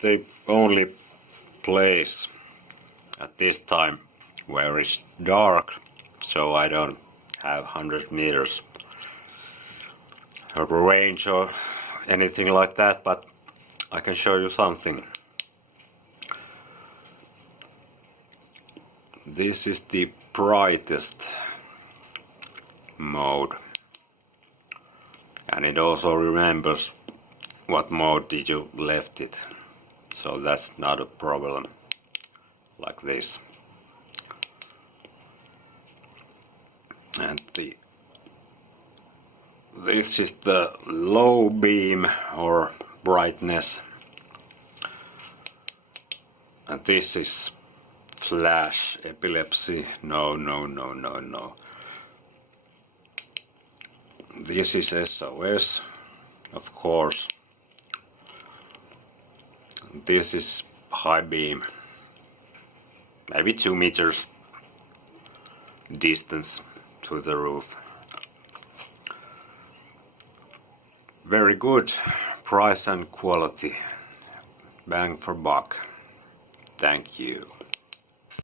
the only place at this time where it's dark, so I don't have 100 meters of range or anything like that, but I can show you something. This is the brightest mode, and it also remembers what mode did you left it, so that's not a problem. Like this. And this is the low beam or brightness, and this is flash epilepsy. No. This is SOS, of course. This is high beam, maybe 2 meters distance to the roof. Very good price and quality, bang for buck. Thank you.